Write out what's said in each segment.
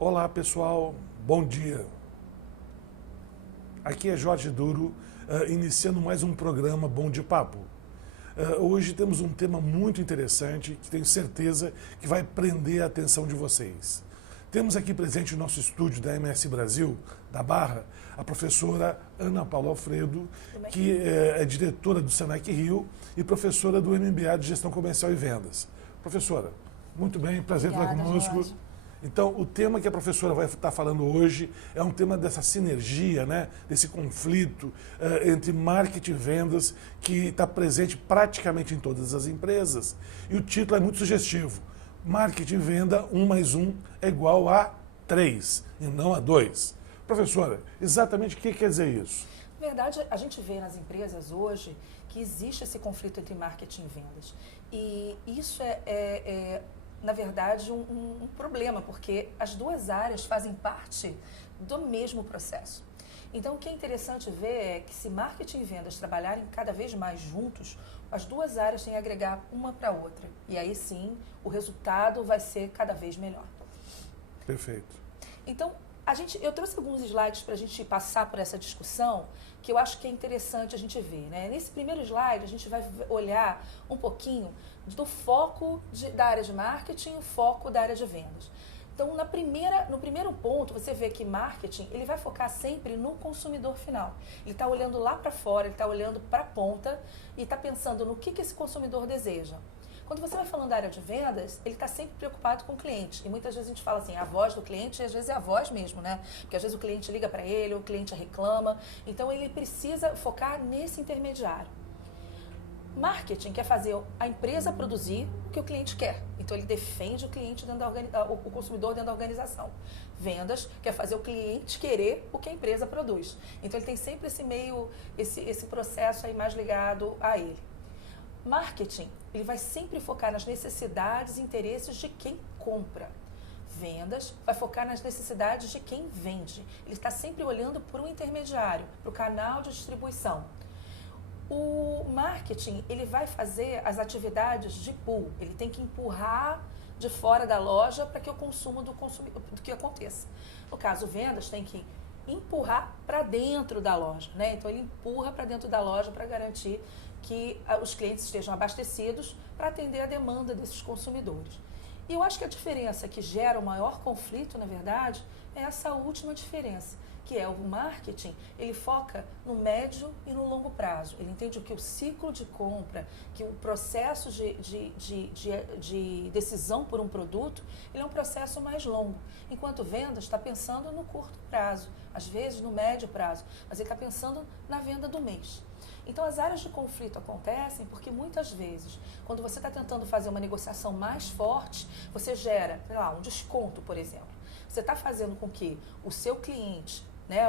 Olá pessoal, bom dia. Aqui é Jorge Duro, iniciando mais um programa Bom de Papo. Hoje temos um tema muito interessante que tenho certeza que vai prender a atenção de vocês. Temos aqui presente no nosso estúdio da MS Brasil, da Barra, a professora Ana Paula Alfredo, que é diretora do Senac Rio e professora do MBA de Gestão Comercial e Vendas. Professora, muito bem, prazer estar conosco. Jorge. Então, o tema que a professora vai estar falando hoje é um tema dessa sinergia, né, desse conflito entre marketing e vendas que está presente praticamente em todas as empresas. E o título é muito sugestivo. Marketing e venda, 1 mais 1 é igual a 3 e não a 2. Professora, exatamente o que quer dizer isso? Na verdade, a gente vê nas empresas hoje que existe esse conflito entre marketing e vendas. E isso na verdade, um problema, porque as duas áreas fazem parte do mesmo processo. Então, o que é interessante ver é que se marketing e vendas trabalharem cada vez mais juntos, as duas áreas têm que agregar uma para a outra. E aí sim, o resultado vai ser cada vez melhor. Perfeito. Então, eu trouxe alguns slides para a gente passar por essa discussão, que eu acho que é interessante a gente ver, né? Nesse primeiro slide, a gente vai olhar um pouquinho do foco da área de marketing e o foco da área de vendas. Então, no primeiro ponto, você vê que marketing ele vai focar sempre no consumidor final. Ele está olhando lá para fora, ele está olhando para a ponta e está pensando no que esse consumidor deseja. Quando você vai falando da área de vendas, ele está sempre preocupado com o cliente. E muitas vezes a gente fala assim, a voz do cliente, e às vezes é a voz mesmo, né? Porque às vezes o cliente liga para ele, o cliente reclama. Então, ele precisa focar nesse intermediário. Marketing quer fazer a empresa produzir o que o cliente quer. Então, ele defende o cliente o consumidor dentro da organização. Vendas quer fazer o cliente querer o que a empresa produz. Então, ele tem sempre esse processo aí mais ligado a ele. Marketing, ele vai sempre focar nas necessidades e interesses de quem compra. Vendas vai focar nas necessidades de quem vende. Ele está sempre olhando para o intermediário, para o canal de distribuição. O marketing, ele vai fazer as atividades de pull. Ele tem que empurrar de fora da loja para que o consumo do que aconteça. No caso, vendas tem que empurrar para dentro da loja, né? Então, ele empurra para dentro da loja para garantir que os clientes estejam abastecidos para atender a demanda desses consumidores. E eu acho que a diferença que gera o maior conflito, na verdade, é essa última diferença, que é o marketing, ele foca no médio e no longo prazo. Ele entende que o ciclo de compra, que o processo de decisão por um produto, ele é um processo mais longo. Enquanto vendas está pensando no curto prazo, às vezes no médio prazo, mas ele está pensando na venda do mês. Então, as áreas de conflito acontecem porque muitas vezes, quando você está tentando fazer uma negociação mais forte, você gera, sei lá, um desconto, por exemplo. Você está fazendo com que o seu cliente, né,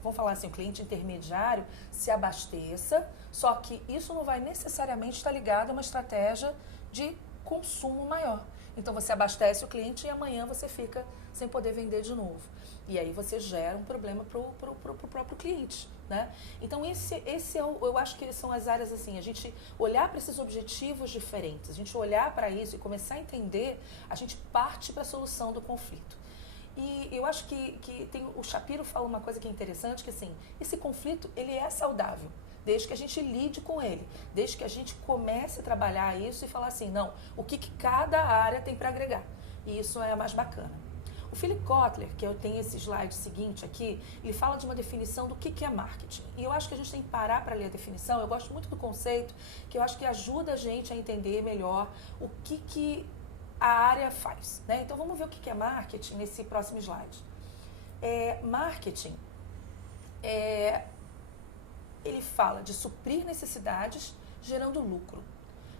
vamos falar assim, o cliente intermediário, se abasteça, só que isso não vai necessariamente estar ligado a uma estratégia de consumo maior. Então, você abastece o cliente e amanhã você fica sem poder vender de novo. E aí você gera um problema para o próprio cliente, né? Então, eu acho que são as áreas assim, a gente olhar para esses objetivos diferentes, a gente olhar para isso e começar a entender, a gente parte para a solução do conflito. E eu acho que o Shapiro fala uma coisa que é interessante, que assim, esse conflito, ele é saudável, desde que a gente lide com ele, desde que a gente comece a trabalhar isso e falar assim, não, o que cada área tem para agregar. E isso é mais bacana. O Philip Kotler, que eu tenho esse slide seguinte aqui, ele fala de uma definição do que é marketing. E eu acho que a gente tem que parar para ler a definição. Eu gosto muito do conceito, que eu acho que ajuda a gente a entender melhor o que a área faz, né? Então, vamos ver o que é marketing nesse próximo slide. Marketing, ele fala de suprir necessidades gerando lucro,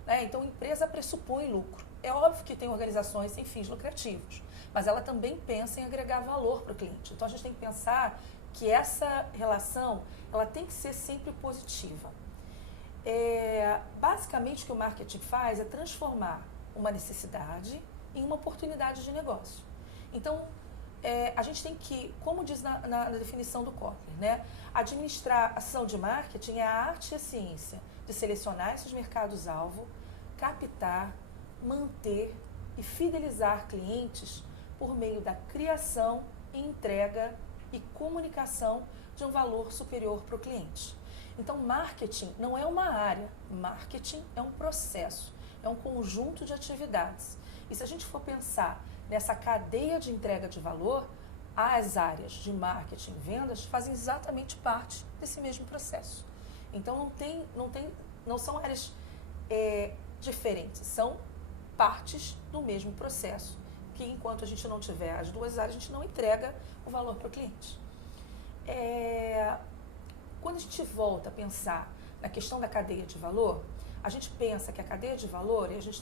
né? Então, a empresa pressupõe lucro. É óbvio que tem organizações sem fins lucrativos, mas ela também pensa em agregar valor para o cliente. Então, a gente tem que pensar que essa relação ela tem que ser sempre positiva. Basicamente, o que o marketing faz é transformar uma necessidade em uma oportunidade de negócio. Então, a gente tem que, como diz na definição do Kotler, né, administrar ação de marketing é a arte e a ciência de selecionar esses mercados-alvo, captar, manter e fidelizar clientes por meio da criação, entrega e comunicação de um valor superior para o cliente. Então, marketing não é uma área, marketing é um processo, é um conjunto de atividades. E se a gente for pensar nessa cadeia de entrega de valor, as áreas de marketing e vendas fazem exatamente parte desse mesmo processo. Então, não são áreas diferentes, são partes do mesmo processo, que enquanto a gente não tiver as duas áreas, a gente não entrega o valor para o cliente. Quando a gente volta a pensar na questão da cadeia de valor, a gente pensa que a cadeia de valor, e a gente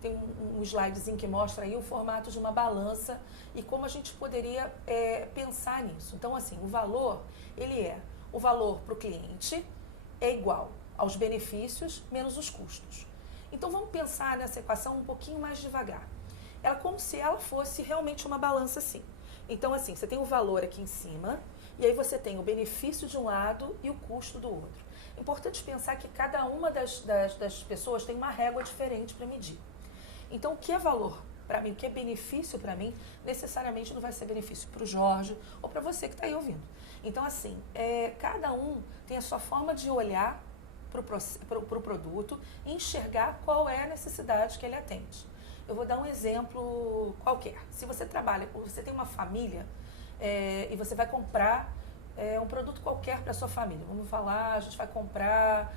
tem um slidezinho que mostra aí o formato de uma balança e como a gente poderia pensar nisso. Então, assim, o valor, o valor para o cliente é igual aos benefícios menos os custos. Então, vamos pensar nessa equação um pouquinho mais devagar. Ela como se ela fosse realmente uma balança assim. Então, assim, você tem o valor aqui em cima, e aí você tem o benefício de um lado e o custo do outro. É importante pensar que cada uma das pessoas tem uma régua diferente para medir. Então, o que é valor para mim, o que é benefício para mim, necessariamente não vai ser benefício para o Jorge ou para você que está aí ouvindo. Então, assim, cada um tem a sua forma de olhar para o produto e enxergar qual é a necessidade que ele atende. Eu vou dar um exemplo qualquer. Se você você tem uma família e você vai comprar um produto qualquer para a sua família. Vamos falar, a gente vai comprar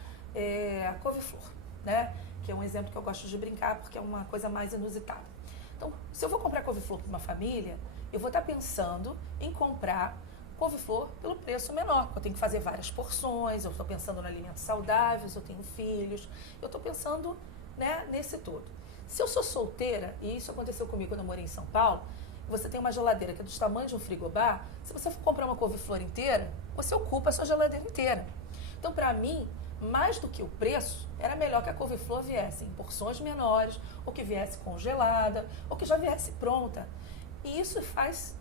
a couve-flor, né? Que é um exemplo que eu gosto de brincar porque é uma coisa mais inusitada. Então, se eu vou comprar couve-flor para uma família, eu vou estar pensando em comprar couve-flor pelo preço menor, porque eu tenho que fazer várias porções, eu estou pensando em alimentos saudáveis, eu tenho filhos, eu estou pensando, né, nesse todo. Se eu sou solteira, e isso aconteceu comigo quando eu morei em São Paulo, você tem uma geladeira que é do tamanho de um frigobar, se você for comprar uma couve-flor inteira, você ocupa a sua geladeira inteira. Então, para mim, mais do que o preço, era melhor que a couve-flor viesse em porções menores, ou que viesse congelada, ou que já viesse pronta. E isso faz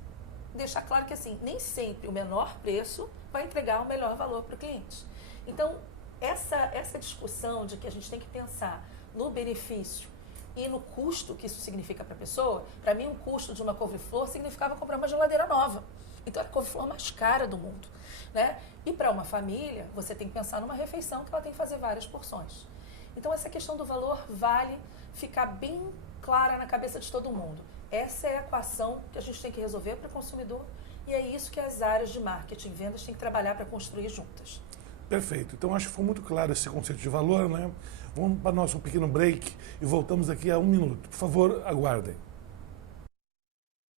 deixar claro que, assim, nem sempre o menor preço vai entregar o melhor valor para o cliente. Então, essa discussão de que a gente tem que pensar no benefício e no custo que isso significa para a pessoa, para mim, o custo de uma couve-flor significava comprar uma geladeira nova. Então, era a couve-flor mais cara do mundo, né? E para uma família, você tem que pensar numa refeição que ela tem que fazer várias porções. Então, essa questão do valor vale ficar bem clara na cabeça de todo mundo. Essa é a equação que a gente tem que resolver para o consumidor e é isso que as áreas de marketing e vendas têm que trabalhar para construir juntas. Perfeito. Então, acho que foi muito claro esse conceito de valor, né? Vamos para nosso pequeno break e voltamos daqui a 1 minuto. Por favor, aguardem.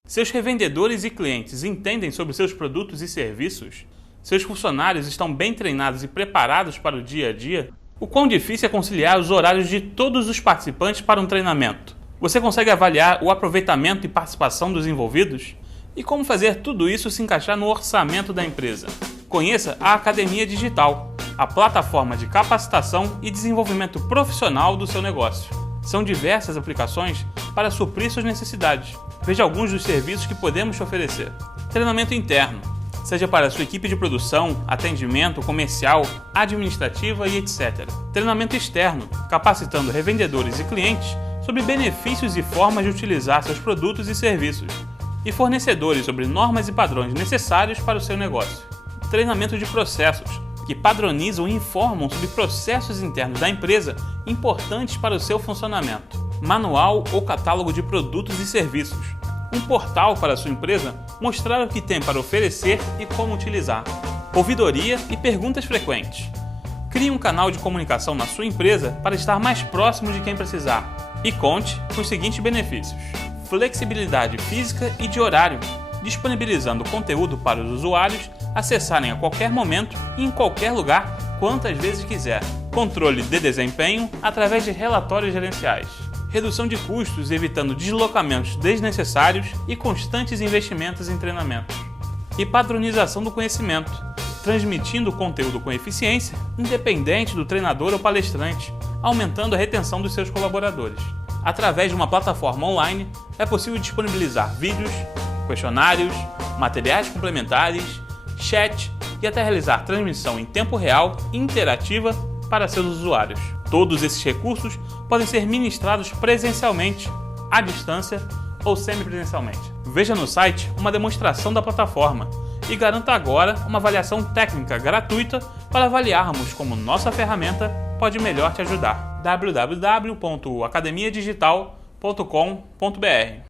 Seus revendedores e clientes entendem sobre seus produtos e serviços? Seus funcionários estão bem treinados e preparados para o dia a dia? O quão difícil é conciliar os horários de todos os participantes para um treinamento? Você consegue avaliar o aproveitamento e participação dos envolvidos? E como fazer tudo isso se encaixar no orçamento da empresa? Conheça a Academia Digital, a plataforma de capacitação e desenvolvimento profissional do seu negócio. São diversas aplicações para suprir suas necessidades. Veja alguns dos serviços que podemos te oferecer. Treinamento interno, seja para a sua equipe de produção, atendimento, comercial, administrativa e etc. Treinamento externo, capacitando revendedores e clientes sobre benefícios e formas de utilizar seus produtos e serviços. E fornecedores sobre normas e padrões necessários para o seu negócio. Treinamento de processos, que padronizam e informam sobre processos internos da empresa importantes para o seu funcionamento. Manual ou catálogo de produtos e serviços. Um portal para a sua empresa mostrar o que tem para oferecer e como utilizar. Ouvidoria e perguntas frequentes. Crie um canal de comunicação na sua empresa para estar mais próximo de quem precisar. E conte com os seguintes benefícios. Flexibilidade física e de horário, disponibilizando conteúdo para os usuários acessarem a qualquer momento e em qualquer lugar, quantas vezes quiser. Controle de desempenho através de relatórios gerenciais. Redução de custos, evitando deslocamentos desnecessários e constantes investimentos em treinamentos. E padronização do conhecimento, transmitindo o conteúdo com eficiência, independente do treinador ou palestrante, aumentando a retenção dos seus colaboradores. Através de uma plataforma online, é possível disponibilizar vídeos, questionários, materiais complementares, chat e até realizar transmissão em tempo real interativa para seus usuários. Todos esses recursos podem ser ministrados presencialmente, à distância ou semipresencialmente. Veja no site uma demonstração da plataforma e garanta agora uma avaliação técnica gratuita para avaliarmos como nossa ferramenta pode melhor te ajudar. www.academiadigital.com.br.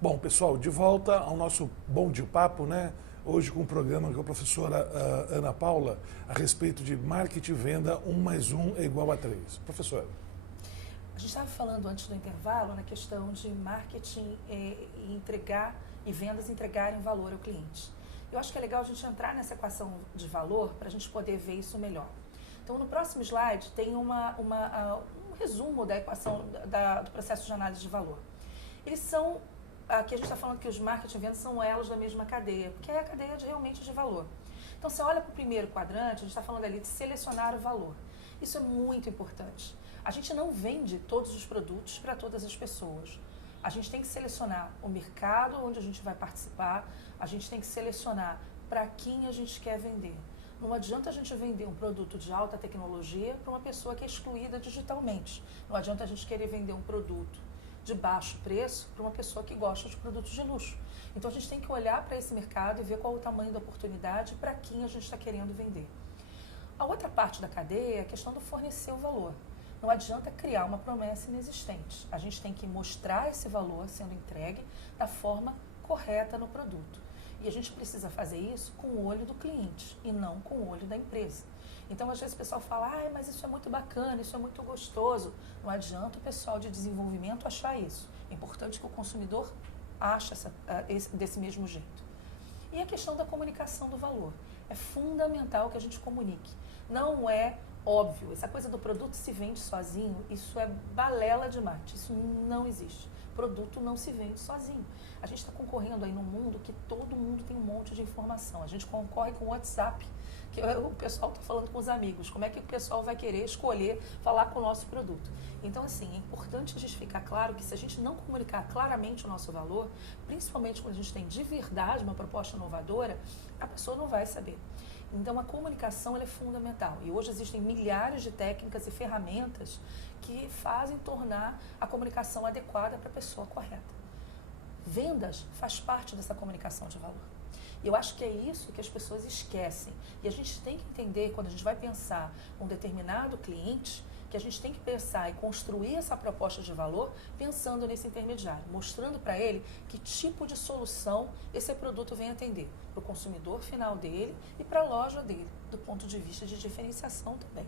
Bom, pessoal, de volta ao nosso Bom de Papo, né? Hoje com um programa com a professora Ana Paula a respeito de marketing e venda, 1 mais 1 é igual a 3. Professora. A gente estava falando antes do intervalo na questão de marketing e entregar e vendas entregarem valor ao cliente. Eu acho que é legal a gente entrar nessa equação de valor para a gente poder ver isso melhor. Então, no próximo slide tem um resumo da equação do processo de análise de valor. Eles são, aqui a gente está falando que os marketing e vendas são elos da mesma cadeia, porque é a cadeia realmente de valor. Então, você olha para o primeiro quadrante, a gente está falando ali de selecionar o valor. Isso é muito importante. A gente não vende todos os produtos para todas as pessoas. A gente tem que selecionar o mercado onde a gente vai participar, a gente tem que selecionar para quem a gente quer vender. Não adianta a gente vender um produto de alta tecnologia para uma pessoa que é excluída digitalmente. Não adianta a gente querer vender um produto de baixo preço para uma pessoa que gosta de produtos de luxo. Então a gente tem que olhar para esse mercado e ver qual é o tamanho da oportunidade para quem a gente está querendo vender. A outra parte da cadeia é a questão do fornecer o valor. Não adianta criar uma promessa inexistente. A gente tem que mostrar esse valor sendo entregue da forma correta no produto. E a gente precisa fazer isso com o olho do cliente e não com o olho da empresa. Então, às vezes o pessoal fala, mas isso é muito bacana, isso é muito gostoso. Não adianta o pessoal de desenvolvimento achar isso. É importante que o consumidor ache desse mesmo jeito. E a questão da comunicação do valor. É fundamental que a gente comunique. Não é óbvio, essa coisa do produto se vende sozinho, isso é balela de mate, isso não existe. Produto não se vende sozinho. A gente está concorrendo aí num mundo que todo mundo tem um monte de informação. A gente concorre com o WhatsApp, que o pessoal está falando com os amigos. Como é que o pessoal vai querer escolher falar com o nosso produto? Então, assim, é importante a gente ficar claro que se a gente não comunicar claramente o nosso valor, principalmente quando a gente tem de verdade uma proposta inovadora, a pessoa não vai saber. Então, a comunicação ela é fundamental. E hoje existem milhares de técnicas e ferramentas que fazem tornar a comunicação adequada para a pessoa correta. Vendas faz parte dessa comunicação de valor. E eu acho que é isso que as pessoas esquecem. E a gente tem que entender, quando a gente vai pensar um determinado cliente, que a gente tem que pensar e construir essa proposta de valor pensando nesse intermediário, mostrando para ele que tipo de solução esse produto vem atender para o consumidor final dele e para a loja dele, do ponto de vista de diferenciação também.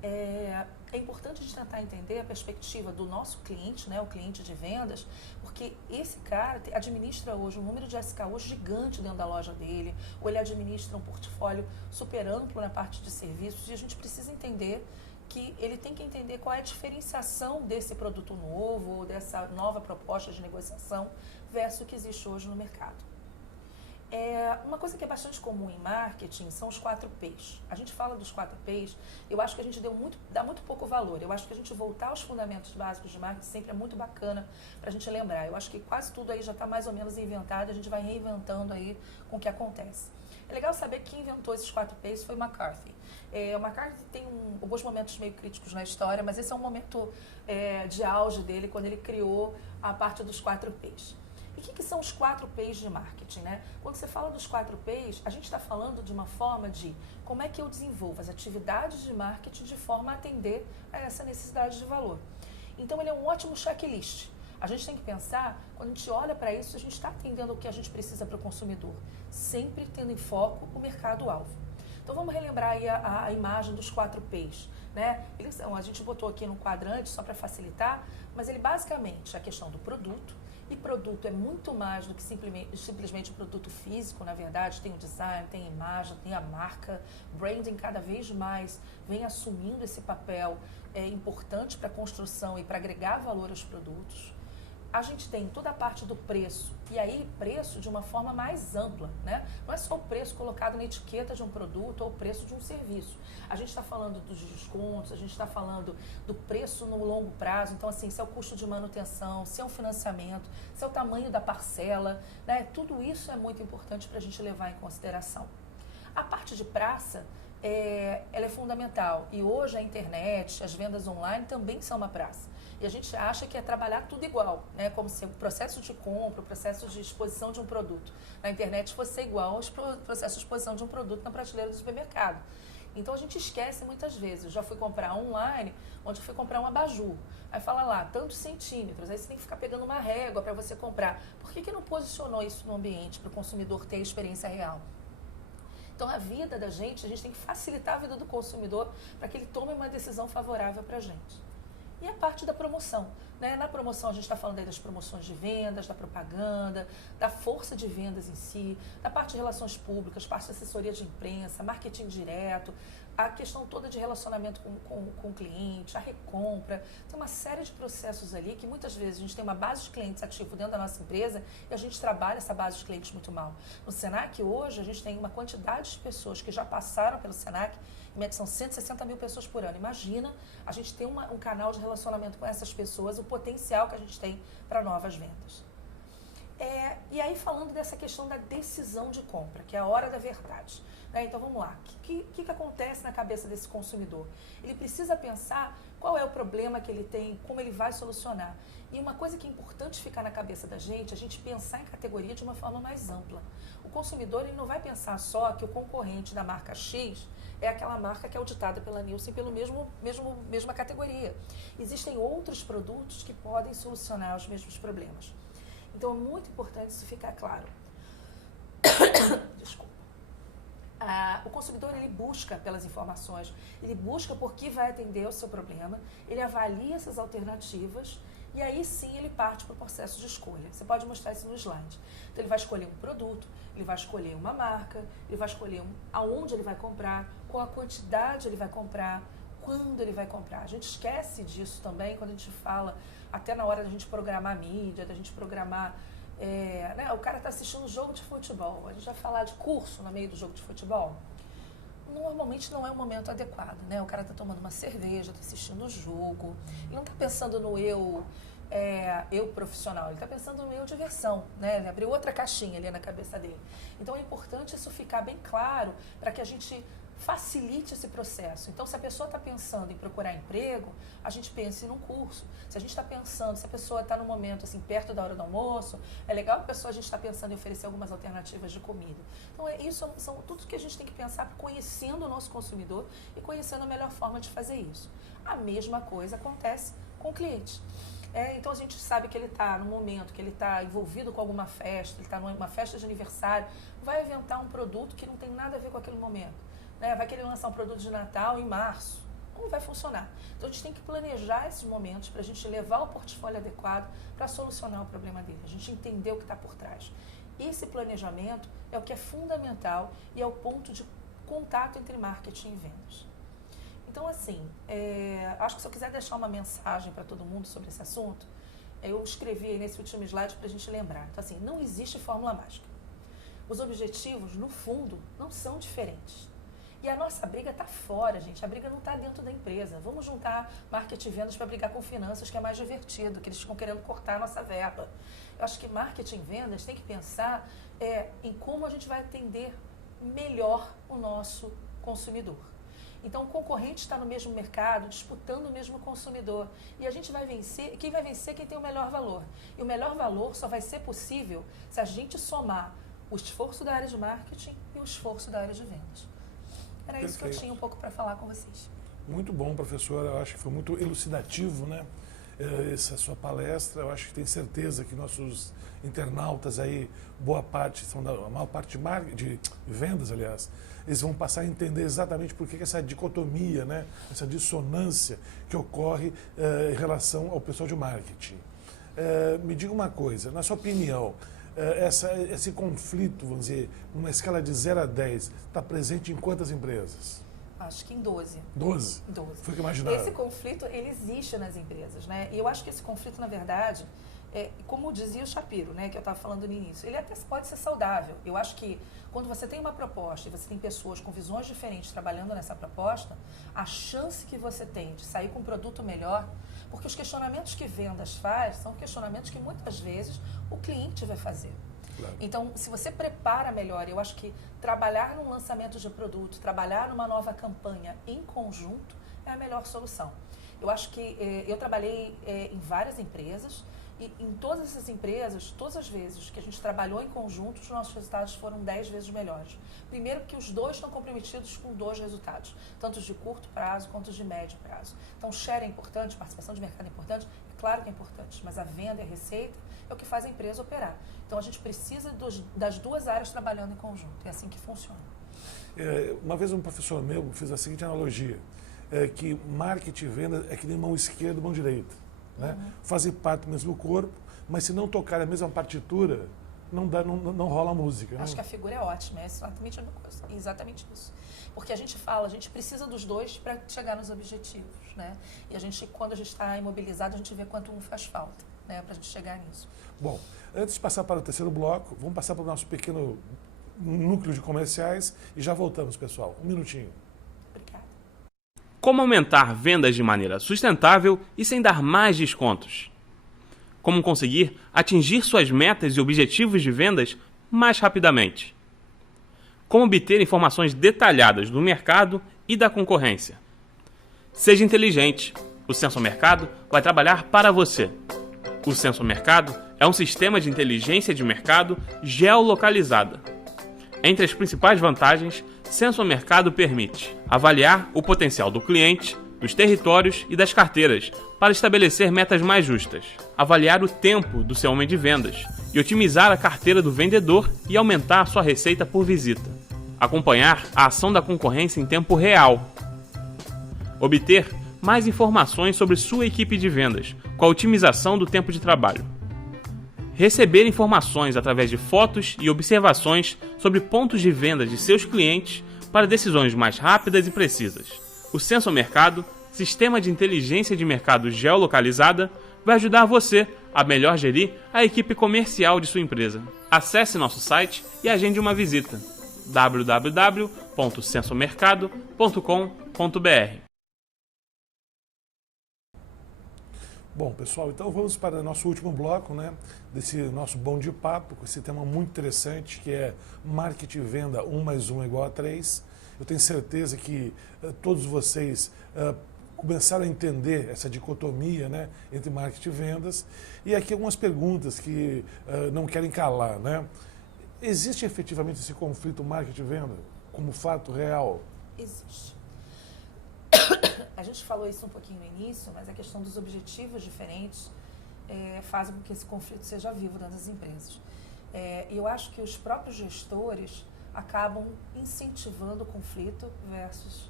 É importante a gente tentar entender a perspectiva do nosso cliente, né, o cliente de vendas, porque esse cara administra hoje um número de SKUs gigante dentro da loja dele, ou ele administra um portfólio super amplo na parte de serviços, e a gente precisa entender que ele tem que entender qual é a diferenciação desse produto novo, ou dessa nova proposta de negociação versus o que existe hoje no mercado. Uma coisa que é bastante comum em marketing são os 4 Ps. A gente fala dos 4 Ps, eu acho que a gente dá muito pouco valor. Eu acho que a gente voltar aos fundamentos básicos de marketing sempre é muito bacana para a gente lembrar. Eu acho que quase tudo aí já está mais ou menos inventado, a gente vai reinventando aí com o que acontece. É legal saber que quem inventou esses 4 Ps foi McCarthy. O McCarthy tem alguns momentos meio críticos na história, mas esse é um momento de auge dele, quando ele criou a parte dos 4 Ps. E o que são os 4 Ps de marketing, né? Quando você fala dos 4 Ps, a gente está falando de uma forma de como é que eu desenvolvo as atividades de marketing de forma a atender a essa necessidade de valor. Então, ele é um ótimo checklist. A gente tem que pensar, quando a gente olha para isso, a gente está atendendo o que a gente precisa para o consumidor, sempre tendo em foco o mercado-alvo. Então, vamos relembrar aí a imagem dos 4 Ps, né? A gente botou aqui no quadrante só para facilitar, mas ele basicamente é a questão do produto. E produto é muito mais do que simplesmente produto físico, na verdade, tem o design, tem a imagem, tem a marca. Branding cada vez mais vem assumindo esse papel importante para a construção e para agregar valor aos produtos. A gente tem toda a parte do preço, e aí preço de uma forma mais ampla, né? Não é só o preço colocado na etiqueta de um produto ou o preço de um serviço. A gente está falando dos descontos, a gente está falando do preço no longo prazo, então assim, se é o custo de manutenção, se é o financiamento, se é o tamanho da parcela, né? Tudo isso é muito importante para a gente levar em consideração. A parte de praça, ela é fundamental. E hoje a internet, as vendas online também são uma praça. E a gente acha que é trabalhar tudo igual, né? Como se o processo de compra, o processo de exposição de um produto na internet fosse igual aos processos de exposição de um produto na prateleira do supermercado. Então a gente esquece muitas vezes. Eu já fui comprar online, onde eu fui comprar um abajur. Aí fala lá, tantos centímetros, aí você tem que ficar pegando uma régua para você comprar. Por que não posicionou isso no ambiente para o consumidor ter a experiência real? Então a vida da gente, a gente tem que facilitar a vida do consumidor para que ele tome uma decisão favorável para a gente. E a parte da promoção, né? Na promoção a gente está falando aí das promoções de vendas, da propaganda, da força de vendas em si, da parte de relações públicas, parte de assessoria de imprensa, marketing direto, a questão toda de relacionamento com o cliente, a recompra. Tem uma série de processos ali que muitas vezes a gente tem uma base de clientes ativo dentro da nossa empresa e a gente trabalha essa base de clientes muito mal. No Senac hoje a gente tem uma quantidade de pessoas que já passaram pelo Senac, em média são 160 mil pessoas por ano. Imagina a gente ter um canal de relacionamento com essas pessoas, o potencial que a gente tem para novas vendas. E aí falando dessa questão da decisão de compra, que é a hora da verdade. Então vamos lá, o que acontece na cabeça desse consumidor? Ele precisa pensar qual é o problema que ele tem, como ele vai solucionar. E uma coisa que é importante ficar na cabeça da gente, a gente pensar em categoria de uma forma mais ampla. O consumidor ele não vai pensar só que o concorrente da marca X é aquela marca que é auditada pela Nielsen pela mesma categoria. Existem outros produtos que podem solucionar os mesmos problemas. Então é muito importante isso ficar claro. Desculpa. O consumidor ele busca pelas informações, ele busca por que vai atender o seu problema, ele avalia essas alternativas e aí sim ele parte para o processo de escolha. Você pode mostrar isso no slide. Então ele vai escolher um produto, ele vai escolher uma marca, ele vai escolher aonde ele vai comprar, qual a quantidade ele vai comprar, quando ele vai comprar. A gente esquece disso também quando a gente fala, até na hora da gente programar a mídia, da gente programar... né? O cara está assistindo um jogo de futebol, a gente vai falar de curso no meio do jogo de futebol, normalmente não é o momento adequado, né? O cara está tomando uma cerveja, está assistindo o jogo, ele não está pensando no eu profissional, ele está pensando no eu diversão, né? Ele abriu outra caixinha ali na cabeça dele. Então é importante isso ficar bem claro para que a gente facilite esse processo. Então, se a pessoa está pensando em procurar emprego, a gente pense num curso. Se a gente está pensando, se a pessoa está no momento, assim, perto da hora do almoço, é legal que a gente está pensando em oferecer algumas alternativas de comida. Então, isso são tudo que a gente tem que pensar conhecendo o nosso consumidor e conhecendo a melhor forma de fazer isso. A mesma coisa acontece com o cliente. Então, a gente sabe que ele está no momento, que ele está envolvido com alguma festa, ele está numa festa de aniversário, vai inventar um produto que não tem nada a ver com aquele momento. Vai querer lançar um produto de Natal em março. Não vai funcionar. Então, a gente tem que planejar esses momentos para a gente levar o portfólio adequado para solucionar o problema dele. A gente entender o que está por trás. Esse planejamento é o que é fundamental e é o ponto de contato entre marketing e vendas. Então, assim, acho que se eu quiser deixar uma mensagem para todo mundo sobre esse assunto, eu escrevi nesse último slide para a gente lembrar. Então, assim, não existe fórmula mágica. Os objetivos, no fundo, não são diferentes. E a nossa briga está fora, gente. A briga não está dentro da empresa. Vamos juntar marketing e vendas para brigar com finanças, que é mais divertido, que eles ficam querendo cortar a nossa verba. Eu acho que marketing e vendas tem que pensar em como a gente vai atender melhor o nosso consumidor. Então, o concorrente está no mesmo mercado, disputando o mesmo consumidor. E a gente vai vencer, e quem vai vencer é quem tem o melhor valor. E o melhor valor só vai ser possível se a gente somar o esforço da área de marketing e o esforço da área de vendas. Era isso que eu tinha um pouco para falar com vocês. Muito bom, professora. Eu acho que foi muito elucidativo, né? Essa sua palestra. Eu acho que tenho certeza que nossos internautas aí, boa parte, a maior parte de vendas, aliás, eles vão passar a entender exatamente por que essa dicotomia, né? Essa dissonância que ocorre em relação ao pessoal de marketing. Me diga uma coisa, na sua opinião, esse conflito, vamos dizer, numa escala de 0 a 10, está presente em quantas empresas? Acho que em 12. 12? 12. Foi o que eu imaginava. Esse conflito, ele existe nas empresas, né? E eu acho que esse conflito, na verdade, como dizia o Shapiro, né, que eu estava falando no início, ele até pode ser saudável. Eu acho que quando você tem uma proposta e você tem pessoas com visões diferentes trabalhando nessa proposta, a chance que você tem de sair com um produto melhor, porque os questionamentos que vendas faz são questionamentos que muitas vezes o cliente vai fazer. Claro. Então, se você prepara melhor, eu acho que trabalhar num lançamento de produto, trabalhar numa nova campanha em conjunto é a melhor solução. Eu acho que eu trabalhei em várias empresas e em todas essas empresas, todas as vezes que a gente trabalhou em conjunto, os nossos resultados foram 10 vezes melhores. Primeiro porque os dois estão comprometidos com 2 resultados, tanto os de curto prazo quanto os de médio prazo. Então, share é importante, participação de mercado é importante, é claro que é importante, mas a venda e a receita é o que faz a empresa operar. Então, a gente precisa das duas áreas trabalhando em conjunto. É assim que funciona. Uma vez um professor meu fez a seguinte analogia, que marketing e venda é que nem mão esquerda e mão direita. Né? Fazem parte do mesmo corpo, mas se não tocar a mesma partitura, não rola música. Acho que a figura é ótima, é exatamente a mesma coisa. Exatamente isso. Porque a gente fala, a gente precisa dos dois para chegar nos objetivos. Né? E quando a gente está imobilizado, a gente vê quanto um faz falta, né, para a gente chegar nisso. Bom, antes de passar para o terceiro bloco, vamos passar para o nosso pequeno núcleo de comerciais e já voltamos, pessoal. Um minutinho. Obrigada. Como aumentar vendas de maneira sustentável e sem dar mais descontos? Como conseguir atingir suas metas e objetivos de vendas mais rapidamente? Como obter informações detalhadas do mercado e da concorrência? Seja inteligente. O Sensor Mercado vai trabalhar para você. O Sensor Mercado é um sistema de inteligência de mercado geolocalizada. Entre as principais vantagens, Sensor Mercado permite avaliar o potencial do cliente, dos territórios e das carteiras para estabelecer metas mais justas, avaliar o tempo do seu homem de vendas e otimizar a carteira do vendedor e aumentar sua receita por visita, acompanhar a ação da concorrência em tempo real, obter mais informações sobre sua equipe de vendas com a otimização do tempo de trabalho, receber informações através de fotos e observações sobre pontos de venda de seus clientes para decisões mais rápidas e precisas. O Sensor Mercado, sistema de inteligência de mercado geolocalizada, vai ajudar você a melhor gerir a equipe comercial de sua empresa. Acesse nosso site e agende uma visita: www.sensormercado.com.br. Bom, pessoal, então vamos para o nosso último bloco, né, desse nosso Bom de Papo, com esse tema muito interessante, que é marketing e venda 1 mais 1 é igual a 3. Eu tenho certeza que todos vocês começaram a entender essa dicotomia, né, entre marketing e vendas. E aqui algumas perguntas que não querem calar. Né? Existe efetivamente esse conflito marketing e venda como fato real? Existe. A gente falou isso um pouquinho no início, mas a questão dos objetivos diferentes faz com que esse conflito seja vivo dentro das empresas. Eu acho que os próprios gestores acabam incentivando o conflito versus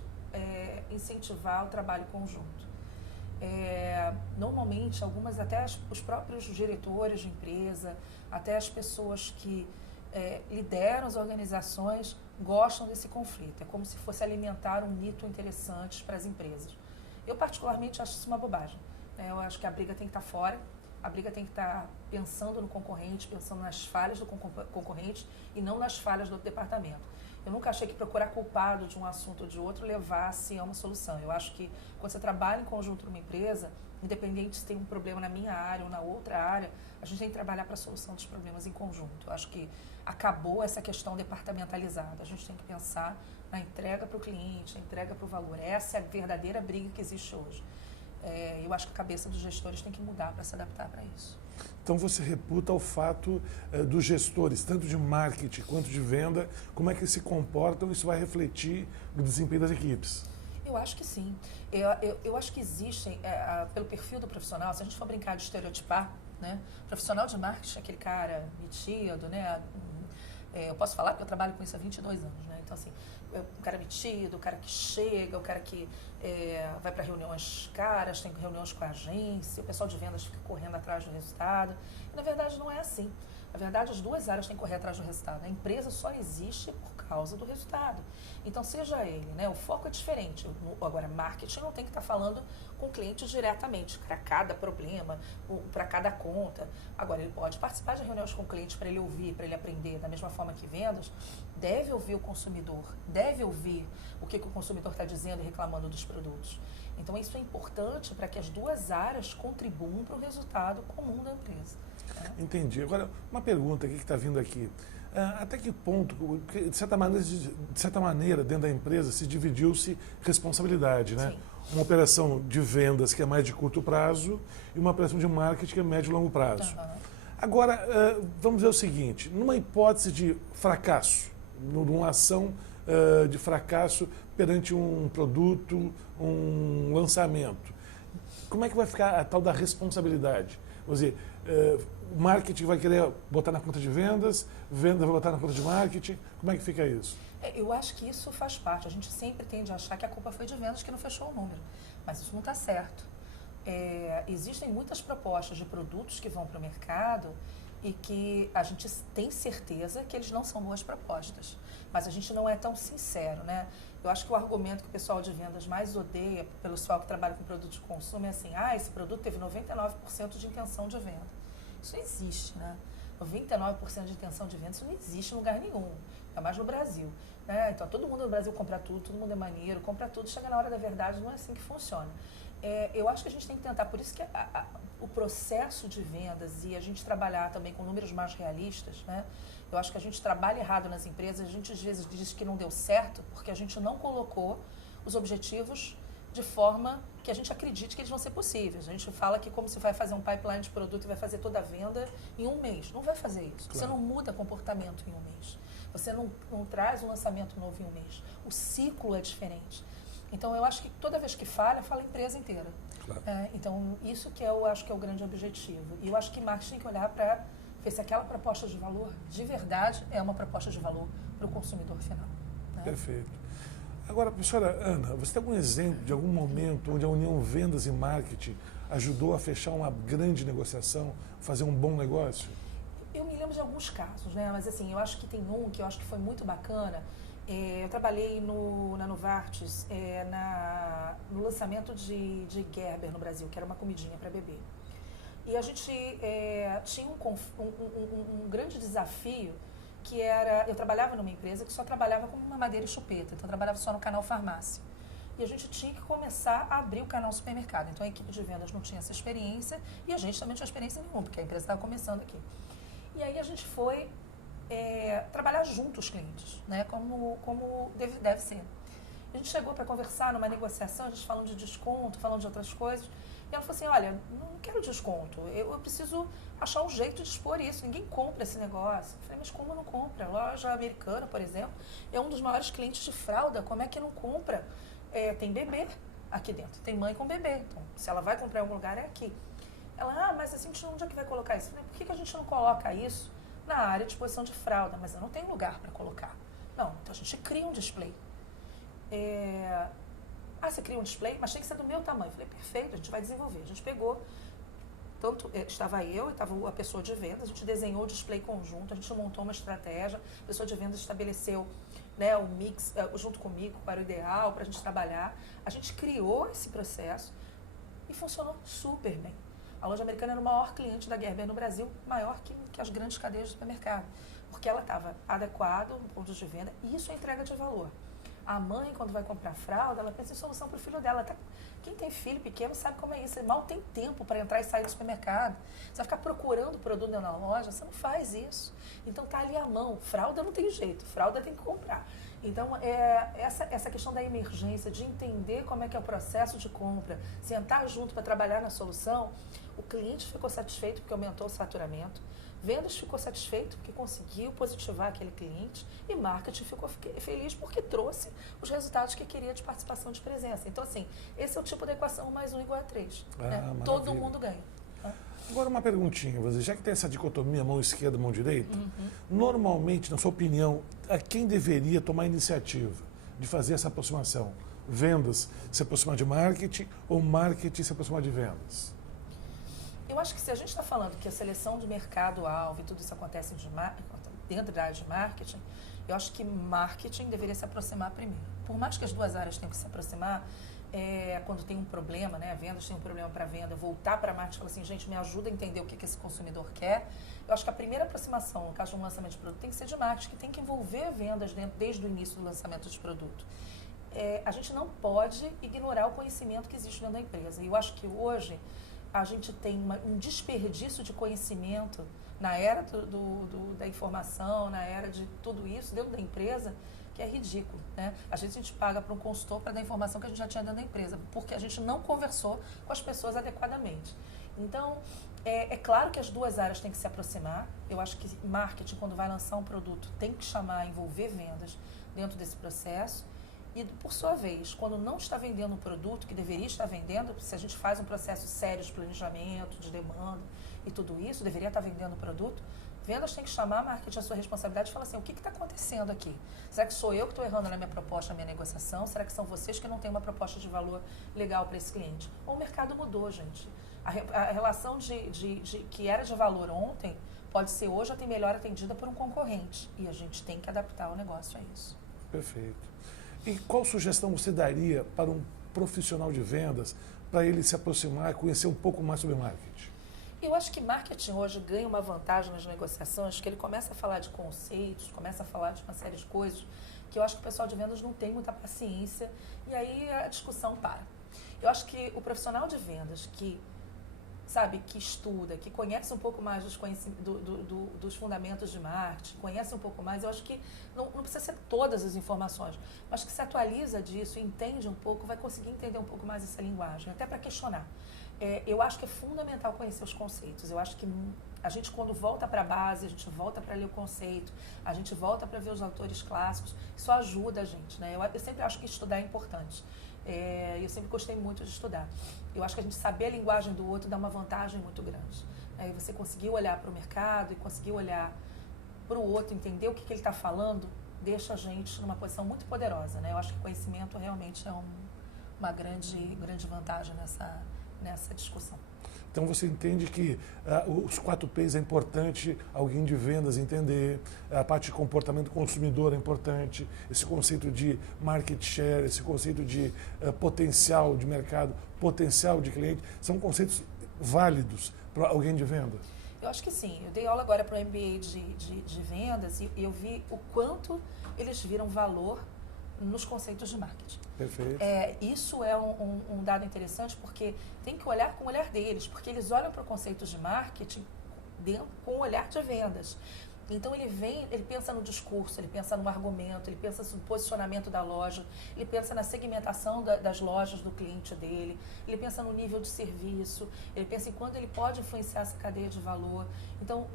incentivar o trabalho conjunto. Normalmente, até os próprios diretores de empresa, até as pessoas que lideram as organizações gostam desse conflito. É como se fosse alimentar um mito interessante para as empresas. Eu, particularmente, acho isso uma bobagem. Eu acho que a briga tem que estar fora, a briga tem que estar pensando no concorrente, pensando nas falhas do concorrente e não nas falhas do departamento. Eu nunca achei que procurar culpado de um assunto ou de outro levasse a uma solução. Eu acho que quando você trabalha em conjunto numa empresa, independente se tem um problema na minha área ou na outra área, a gente tem que trabalhar para a solução dos problemas em conjunto. Eu acho que acabou essa questão departamentalizada. A gente tem que pensar na entrega para o cliente, na entrega para o valor. Essa é a verdadeira briga que existe hoje. Eu acho que a cabeça dos gestores tem que mudar para se adaptar para isso. Então você reputa o fato dos gestores, tanto de marketing quanto de venda, como é que eles se comportam, isso vai refletir no desempenho das equipes? Eu acho que sim. Eu acho que existem, pelo perfil do profissional, se a gente for brincar de estereotipar, né? Profissional de marketing, aquele cara metido, né? Eu posso falar porque eu trabalho com isso há 22 anos, né? Então, assim, o cara metido, o cara que chega, o cara que vai para reuniões caras, tem reuniões com a agência, o pessoal de vendas fica correndo atrás do resultado. E, na verdade, não é assim. Na verdade, as duas áreas têm que correr atrás do resultado. A empresa só existe por causa do resultado. Então, seja ele, né? O foco é diferente. Agora, marketing não tem que estar falando com o cliente diretamente, para cada problema, para cada conta. Agora, ele pode participar de reuniões com o cliente para ele ouvir, para ele aprender. Da mesma forma que vendas, deve ouvir o consumidor, deve ouvir o que o consumidor está dizendo e reclamando dos produtos. Então, isso é importante para que as duas áreas contribuam para o resultado comum da empresa. Entendi. Agora, uma pergunta aqui que está vindo aqui. Até que ponto, porque, de certa maneira, dentro da empresa, se dividiu-se responsabilidade, né? Sim. Uma operação de vendas que é mais de curto prazo e uma operação de marketing que é médio e longo prazo. Agora, vamos dizer o seguinte, numa hipótese de fracasso, numa ação de fracasso perante um produto, um lançamento, como é que vai ficar a tal da responsabilidade? Quer dizer, o marketing vai querer botar na conta de vendas, venda vai botar na conta de marketing, como é que fica isso? Eu acho que isso faz parte. A gente sempre tende a achar que a culpa foi de vendas que não fechou o número. Mas isso não está certo. Existem muitas propostas de produtos que vão para o mercado e que a gente tem certeza que eles não são boas propostas. Mas a gente não é tão sincero, né? Eu acho que o argumento que o pessoal de vendas mais odeia, pelo pessoal que trabalha com produto de consumo, é assim, esse produto teve 99% de intenção de venda. Isso não existe, né? 99% de intenção de venda, isso não existe em lugar nenhum, ainda mais no Brasil. Né? Então, todo mundo no Brasil compra tudo, todo mundo é maneiro, compra tudo, chega na hora da verdade, não é assim que funciona. Eu acho que a gente tem que tentar, por isso que o processo de vendas e a gente trabalhar também com números mais realistas, né? Eu acho que a gente trabalha errado nas empresas, a gente às vezes diz que não deu certo porque a gente não colocou os objetivos de forma que a gente acredite que eles vão ser possíveis. A gente fala que como se vai fazer um pipeline de produto e vai fazer toda a venda em um mês. Não vai fazer isso. Claro. Você não muda comportamento em um mês. Você não traz um lançamento novo em um mês. O ciclo é diferente. Então, eu acho que toda vez que falha, fala a empresa inteira. Claro. Então, isso que eu acho que é o grande objetivo. E eu acho que marketing tem que olhar para ver se aquela proposta de valor, de verdade, é uma proposta de valor para o consumidor final. Né? Perfeito. Agora, professora Ana, você tem algum exemplo de algum momento onde a união vendas e marketing ajudou a fechar uma grande negociação, fazer um bom negócio? Eu me lembro de alguns casos, né? Mas assim, eu acho que tem um que eu acho que foi muito bacana. Eu trabalhei na Novartis no lançamento de Gerber no Brasil, que era uma comidinha para bebê. E a gente tinha um grande desafio, que era, eu trabalhava numa empresa que só trabalhava com mamadeira e chupeta, então eu trabalhava só no canal farmácia. E a gente tinha que começar a abrir o canal supermercado. Então a equipe de vendas não tinha essa experiência e a gente também não tinha experiência nenhuma, porque a empresa estava começando aqui. E aí a gente foi trabalhar junto os clientes, né? Como deve ser. A gente chegou para conversar numa negociação, a gente falando de desconto, falando de outras coisas. E ela falou assim, olha, não quero desconto, eu preciso achar um jeito de expor isso, ninguém compra esse negócio. Eu falei, mas como não compra? A loja americana, por exemplo, é um dos maiores clientes de fralda, como é que não compra? Tem bebê aqui dentro, tem mãe com bebê, então se ela vai comprar em algum lugar é aqui. Ela, mas assim, onde é que vai colocar isso? Eu falei, por que a gente não coloca isso na área de exposição de fralda? Mas eu não tenho lugar para colocar. Não, então a gente cria um display. Você cria um display, mas tem que ser do meu tamanho. Eu falei, perfeito, a gente vai desenvolver. A gente pegou, estava eu e estava a pessoa de vendas, a gente desenhou o display conjunto, a gente montou uma estratégia, a pessoa de vendas estabeleceu, né, o mix junto comigo, para o ideal, para a gente trabalhar. A gente criou esse processo e funcionou super bem. A loja americana era o maior cliente da Gerber no Brasil, maior que as grandes cadeias de supermercado, porque ela estava adequada no ponto de venda, e isso é entrega de valor. A mãe, quando vai comprar fralda, ela pensa em solução para o filho dela. Quem tem filho pequeno sabe como é isso. Ele mal tem tempo para entrar e sair do supermercado. Você vai ficar procurando produto na loja, você não faz isso. Então, está ali à mão. Fralda não tem jeito, fralda tem que comprar. Então, essa questão da emergência, de entender como é que é o processo de compra, sentar junto para trabalhar na solução, o cliente ficou satisfeito porque aumentou o faturamento. Vendas ficou satisfeito porque conseguiu positivar aquele cliente e marketing ficou feliz porque trouxe os resultados que queria de participação de presença. Então, assim, esse é o tipo da equação 1 + 1 = 3. Né? Todo mundo ganha. Agora uma perguntinha, você, já que tem essa dicotomia mão esquerda, mão direita, normalmente, na sua opinião, a quem deveria tomar a iniciativa de fazer essa aproximação? Vendas se aproximar de marketing ou marketing se aproximar de vendas? Eu acho que se a gente está falando que a seleção de mercado-alvo e tudo isso acontece dentro da área de marketing, eu acho que marketing deveria se aproximar primeiro. Por mais que as duas áreas tenham que se aproximar, quando tem um problema, né, vendas tem um problema para venda, voltar para marketing e falar assim, gente, me ajuda a entender o que esse consumidor quer. Eu acho que a primeira aproximação, no caso de um lançamento de produto, tem que ser de marketing, que tem que envolver vendas desde o início do lançamento de produto. A gente não pode ignorar o conhecimento que existe dentro da empresa. E eu acho que hoje a gente tem um desperdício de conhecimento na era da informação, na era de tudo isso dentro da empresa, que é ridículo, né? Às vezes a gente paga para um consultor para dar informação que a gente já tinha dentro da empresa, porque a gente não conversou com as pessoas adequadamente. Então, é claro que as duas áreas têm que se aproximar. Eu acho que marketing, quando vai lançar um produto, tem que envolver vendas dentro desse processo. E, por sua vez, quando não está vendendo um produto que deveria estar vendendo, se a gente faz um processo sério de planejamento, de demanda e tudo isso, deveria estar vendendo o produto, vendas tem que chamar a marketing a sua responsabilidade e falar assim, o que está acontecendo aqui? Será que sou eu que estou errando na minha proposta, na minha negociação? Será que são vocês que não têm uma proposta de valor legal para esse cliente? Ou o mercado mudou, gente. A relação que era de valor ontem, pode ser hoje até melhor atendida por um concorrente. E a gente tem que adaptar o negócio a isso. Perfeito. E qual sugestão você daria para um profissional de vendas para ele se aproximar e conhecer um pouco mais sobre marketing? Eu acho que marketing hoje ganha uma vantagem nas negociações, que ele começa a falar de conceitos, começa a falar de uma série de coisas que eu acho que o pessoal de vendas não tem muita paciência e aí a discussão para. Eu acho que o profissional de vendas que estuda, que conhece um pouco mais dos fundamentos de marketing, conhece um pouco mais, eu acho que não precisa ser todas as informações, mas que se atualiza disso, entende um pouco, vai conseguir entender um pouco mais essa linguagem, até para questionar. Eu acho que é fundamental conhecer os conceitos. Eu acho que a gente, quando volta para a base, a gente volta para ler o conceito, a gente volta para ver os autores clássicos, isso ajuda a gente, né? Eu sempre acho que estudar é importante. Eu sempre gostei muito de estudar. Eu acho que a gente saber a linguagem do outro dá uma vantagem muito grande. Aí você conseguir olhar para o mercado e conseguir olhar para o outro, entender o que ele está falando, deixa a gente numa posição muito poderosa, né? Eu acho que conhecimento realmente é uma grande vantagem nessa discussão. Então você entende que os 4 P's é importante alguém de vendas entender, a parte de comportamento do consumidor é importante, esse conceito de market share, esse conceito de potencial de mercado, potencial de cliente, são conceitos válidos para alguém de vendas? Eu acho que sim. Eu dei aula agora para o MBA de vendas e eu vi o quanto eles viram valor nos conceitos de marketing. Perfeito. Isso é um dado interessante porque tem que olhar com o olhar deles, porque eles olham para conceitos de marketing com o olhar de vendas. Então ele pensa no discurso, ele pensa no argumento, ele pensa no posicionamento da loja, ele pensa na segmentação das lojas do cliente dele, ele pensa no nível de serviço, ele pensa em quando ele pode influenciar essa cadeia de valor. Então,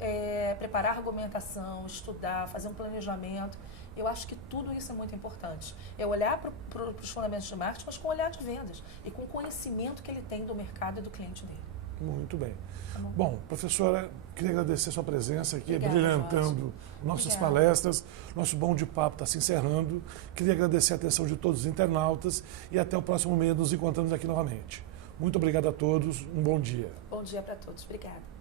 preparar argumentação, estudar, fazer um planejamento, eu acho que tudo isso é muito importante. É olhar para os fundamentos de marketing, mas com o olhar de vendas e com o conhecimento que ele tem do mercado e do cliente dele. Muito bem. Bom, professora, queria agradecer a sua presença aqui, Obrigada, brilhantando nossas palestras. Nosso Bom de Papo está se encerrando. Queria agradecer a atenção de todos os internautas e até o próximo mês nos encontramos aqui novamente. Muito obrigado a todos, um bom dia. Bom dia para todos, obrigada.